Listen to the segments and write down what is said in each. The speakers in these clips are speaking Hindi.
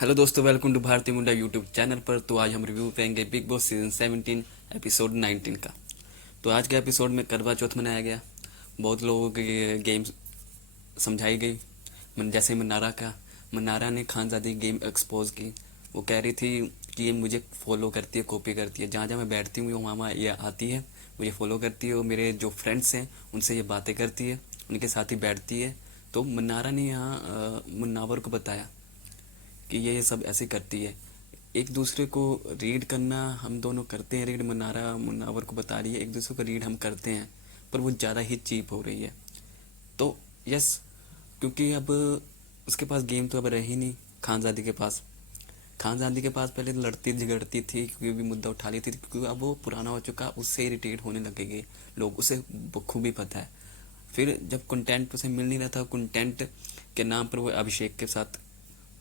हेलो दोस्तों, welcome to Bharti Munda YouTube channel पर। तो आज हम रिव्यू करेंगे बिग बॉस सीजन 17 एपिसोड 19 का। तो आज के एपिसोड में करवा चौथ मनाया गया। बहुत लोगों के गेम समझाई गई। जैसे मनारा ने खानजादी गेम एक्सपोज की। वो कह रही थी कि ये मुझे फॉलो करती है, कॉपी करती है। जहाँ जहाँ मैं बैठती हूँ वहाँ वहाँ ये आती है, मुझे फॉलो करती है और मेरे जो फ्रेंड्स हैं उनसे ये बातें करती है, उनके साथ ही बैठती है। तो मन्नारा ने यहाँ मुन्नावर को बताया कि ये सब ऐसे करती है। एक दूसरे को रीड करना हम दोनों करते हैं, रीड मुन्नारा मुन्नावर को बता रही है, एक दूसरे को रीड हम करते हैं, पर वो ज़्यादा ही चीप हो रही है। तो यस, क्योंकि अब उसके पास गेम तो अब रही नहीं। खानजादी के पास खानजादी के पास पहले तो लड़ती झगड़ती थी, क्योंकि भी मुद्दा उठा लेती थी, क्योंकि अब वो पुराना हो चुका, उससे इरिटेट होने लगेंगे लोग, उसे बखूबी पता है। फिर जब कंटेंट उसे मिल नहीं रहा था, कंटेंट के नाम पर वो अभिषेक के साथ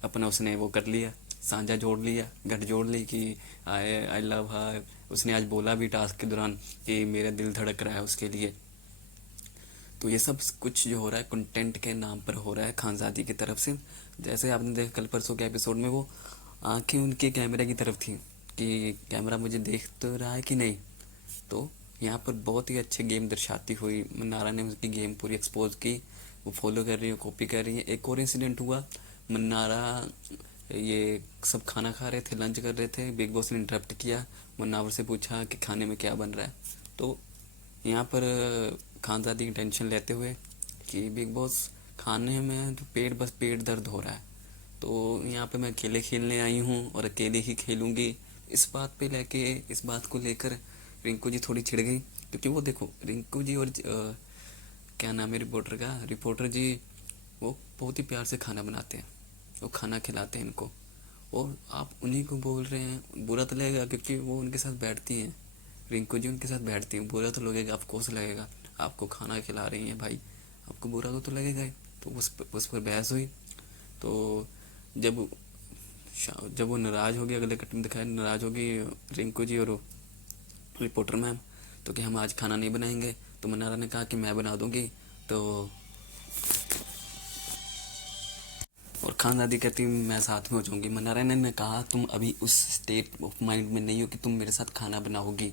अपना उसने वो कर लिया, साझा जोड़ लिया, गठ जोड़ ली कि आई आई लव हर। उसने आज बोला भी टास्क के दौरान कि मेरा दिल धड़क रहा है उसके लिए। तो ये सब कुछ जो हो रहा है कंटेंट के नाम पर हो रहा है खानजादी की तरफ से। जैसे आपने देखा कल परसों के एपिसोड में, वो आंखें उनके कैमरे की तरफ थी कि कैमरा मुझे देख तो रहा है कि नहीं। तो यहाँ पर बहुत ही अच्छे गेम दर्शाती हुई मन्नारा ने उसकी गेम पूरी एक्सपोज की। वो फॉलो कर रही है, कॉपी कर रही है। एक और इंसिडेंट हुआ, मन्नारा ये सब खाना खा रहे थे, लंच कर रहे थे, बिग बॉस ने इंटरप्ट किया, मुन्नावर से पूछा कि खाने में क्या बन रहा है। तो यहाँ पर खानजादी की टेंशन लेते हुए कि बिग बॉस खाने में तो बस पेट दर्द हो रहा है, तो यहाँ पे मैं अकेले खेलने आई हूँ और अकेले ही खेलूँगी। इस बात को लेकर रिंकू जी थोड़ी चिढ़ गई, क्योंकि वो देखो रिंकू जी और क्या नाम है रिपोर्टर जी, वो बहुत ही प्यार से खाना बनाते हैं, वो खाना खिलाते हैं इनको, और आप उन्हीं को बोल रहे हैं। बुरा तो लगेगा, क्योंकि वो उनके साथ बैठती हैं, रिंकू जी उनके साथ बैठती हैं, बुरा तो लगेगा, ऑफकोर्स लगेगा। आपको खाना खिला रही हैं भाई, आपको बुरा तो लगेगा ही। तो उस पर बहस हुई। तो जब जब वो नाराज़ हो गई, अगले कट में दिखाया नाराज़ हो गई रिंकू जी और रिपोर्टर मैम, तो कि हम आज खाना नहीं बनाएंगे। तो मनारा ने कहा कि मैं बना दूंगी। तो और खानदादी कहती मैं साथ में हो जाऊंगी। मनारा ने कहा तुम अभी उस स्टेट ऑफ माइंड में नहीं हो कि तुम मेरे साथ खाना बनाओगी।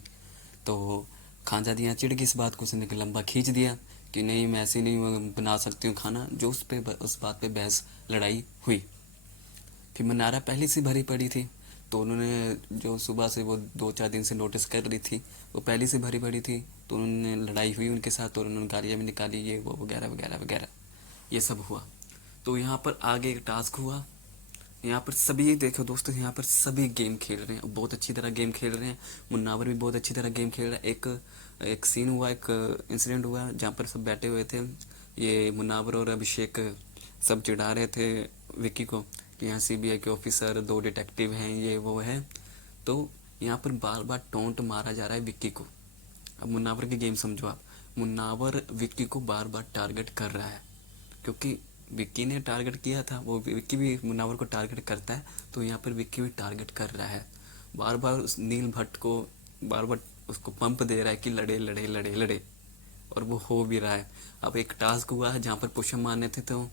तो खानजादी यहाँ चिढ़ गई इस बात को, उसने लंबा खींच दिया कि नहीं मैं ऐसे नहीं बना सकती हूँ खाना, जो उस बात पे बहस लड़ाई हुई। फिर मनारा पहले से भरी पड़ी थी, तो उन्होंने जो सुबह से वो 2-4 दिन से नोटिस कर रही थी, वो पहले से भरी पड़ी थी। तो उन्होंने लड़ाई हुई उनके साथ और उन्होंने गालियाँ भी निकाली, ये वो वगैरह वगैरह वगैरह, ये सब हुआ। तो यहाँ पर आगे एक टास्क हुआ। यहाँ पर सभी देखो दोस्तों, यहाँ पर सभी गेम खेल रहे हैं और बहुत अच्छी तरह गेम खेल रहे हैं। मुन्नावर भी बहुत अच्छी तरह गेम खेल रहा है। एक एक सीन हुआ, एक इंसिडेंट हुआ जहाँ पर सब बैठे हुए थे, ये मुन्नावर और अभिषेक सब चिढ़ा रहे थे विक्की को कि यहाँ सीबीआई के ऑफिसर, 2 डिटेक्टिव हैं, ये वो है। तो यहाँ पर बार बार टोंट मारा जा रहा है विक्की को। अब मुन्नावर की गेम समझो आप, मुन्नावर विक्की को बार बार टारगेट कर रहा है, क्योंकि विक्की ने टारगेट किया था, वो विक्की भी मुन्नावर को टारगेट करता है। तो यहाँ पर विक्की भी टारगेट कर रहा है, बार बार उस नील भट्ट को बार बार उसको पंप दे रहा है कि लड़े लड़े लड़े लड़े, और वो हो भी रहा है। अब एक टास्क हुआ है जहाँ पर पुशअप मारने थे, तो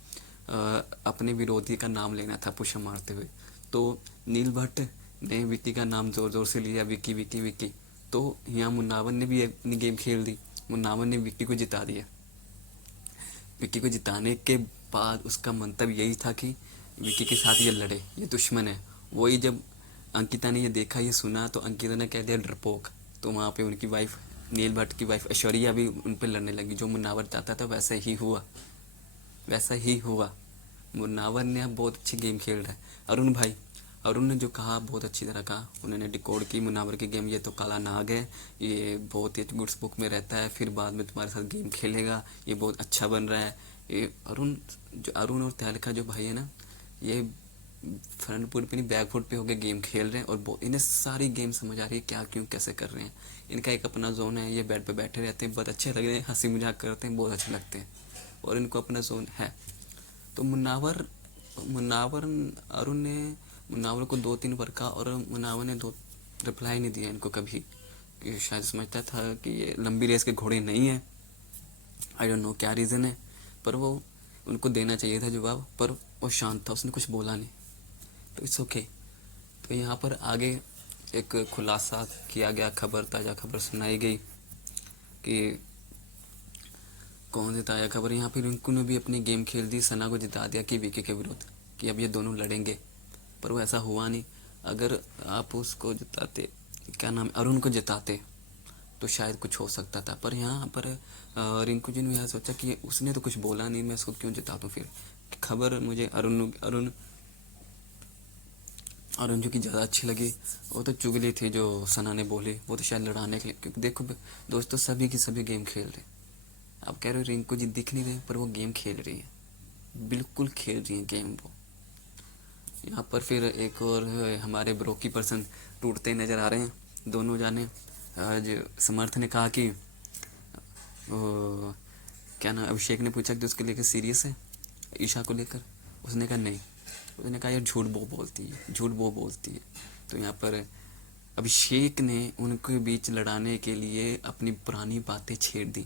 अपने विरोधी का नाम लेना था पुशअप मारते हुए। तो नील भट्ट ने विक्की का नाम जोर जोर से लिया, विक्की विक्की विक्की। तो यहाँ मुन्नावर ने भी अपनी गेम खेल दी, मुन्नावर ने विक्की को जिता दिया। विक्की को जिताने के बाद उसका मंतव्य यही था कि विक्की के साथ ये लड़े, ये दुश्मन है। वही जब अंकिता ने ये देखा, ये सुना, तो अंकिता ने कह दिया डरपोक। तो वहाँ पे उनकी वाइफ, नील भट्ट की वाइफ ऐश्वर्या भी उन पर लड़ने लगी। जो मुन्नावर चाहता था वैसा ही हुआ, वैसा ही हुआ। मुन्नावर ने अब बहुत अच्छी गेम खेल रहा है। अरुण भाई, अरुण ने जो कहा बहुत अच्छी तरह कहा, उन्होंने डिकोड की मुन्नावर की गेम। ये तो काला नाग है, ये बहुत ही गुड्स बुक में रहता है, फिर बाद में तुम्हारे साथ गेम खेलेगा, ये बहुत अच्छा बन रहा है। ये अरुण और तहलका जो भाई है ना, ये फ्रंट फुट पे नहीं बैक फुट पे होके गेम खेल रहे हैं, और इन्हें सारी गेम समझ आ रही है क्या क्यों कैसे कर रहे हैं। इनका एक अपना जोन है, ये बेड पे बैठे रहते हैं, बहुत अच्छे लग रहे हैं, हंसी मजाक करते हैं, बहुत अच्छे लगते हैं, और इनको अपना जोन है। तो मुन्नावर मुन्नावर अरुण ने मुन्नावर को 2-3 बार कहा, और मुन्नावर ने दो रिप्लाई नहीं दिया इनको कभी, कि शायद समझता था कि ये लंबी रेस के घोड़े नहीं है। आई डोंट नो क्या रीज़न है, पर वो उनको देना चाहिए था जवाब, पर वो शांत था, उसने कुछ बोला नहीं। तो इट्स ओके। तो यहाँ पर आगे एक खुलासा किया गया, खबर, ताज़ा खबर सुनाई गई कि कौन सी ताज़ा खबर, यहाँ पे रिंकू ने भी अपनी गेम खेल दी, सना को जिता दिया कि वीके के विरुद्ध, कि अब ये दोनों लड़ेंगे। पर वो ऐसा हुआ नहीं। अगर आप उसको जिताते, क्या नाम, अरुण को जिताते, तो शायद कुछ हो सकता था। पर यहाँ पर रिंकू जी ने यह सोचा कि उसने तो कुछ बोला नहीं, मैं उसको क्यों जिता दूँ फिर। खबर मुझे अरुण अरुण अरुण जी की ज़्यादा अच्छी लगी। वो तो चुगली थी जो सना ने बोली, वो तो शायद लड़ाने के लिए, क्योंकि देखो दोस्तों, सभी की सभी गेम खेल रहे। आप कह रहे हो रिंकू जी दिख नहीं रहे, पर वो गेम खेल रही है, बिल्कुल खेल रही है गेम वो। यहाँ पर फिर एक और हमारे ब्रो की पर्सन टूटते नज़र आ रहे हैं, दोनों जाने। आज समर्थ ने कहा कि वो, क्या नाम, अभिषेक ने पूछा कि उसके लेकर सीरियस है ईशा को लेकर। उसने कहा नहीं। उसने कहा यार झूठ वो बोलती है, झूठ वो बोलती है। तो यहाँ पर अभिषेक ने उनके बीच लड़ाने के लिए अपनी पुरानी बातें छेड़ दी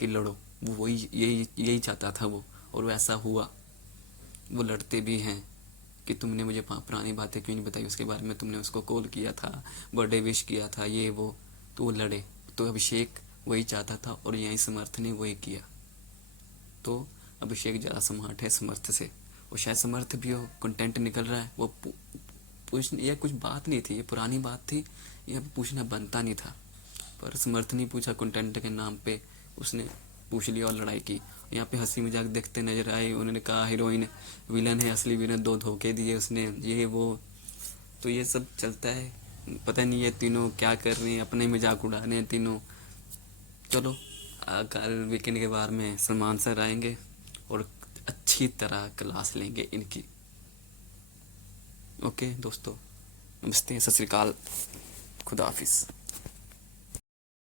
कि लड़ो, वो वही यही यही चाहता था वो, और वैसा हुआ। वो लड़ते भी हैं कि तुमने मुझे पुरानी बातें क्यों नहीं बताई उसके बारे में, तुमने उसको कॉल किया था, बर्थडे विश किया था, ये वो। तो वो लड़े। तो अभिषेक वही चाहता था और यही समर्थ ने वही किया। तो अभिषेक ज़्यादा स्मार्ट है समर्थ से, और शायद समर्थ भी हो, कंटेंट निकल रहा है। वो पूछ, यह कुछ बात नहीं थी, ये पुरानी बात थी, यह पूछना बनता नहीं था, पर समर्थ ने पूछा कंटेंट के नाम पे, उसने पूछ लिया और लड़ाई की। यहाँ पे हंसी मजाक देखते नजर आए। उन्होंने कहा हीरोइन विलन है, असली विलन 2 धोखे दिए उसने, ये वो। तो ये सब चलता है, पता नहीं ये तीनों क्या कर रहे हैं, अपने मजाक उड़ा रहे हैं तीनों। चलो, कल वीकेंड के बार में सलमान सर आएंगे और अच्छी तरह क्लास लेंगे इनकी। ओके दोस्तों, नमस्ते, सत श्री अकाल, खुदा हाफिज़।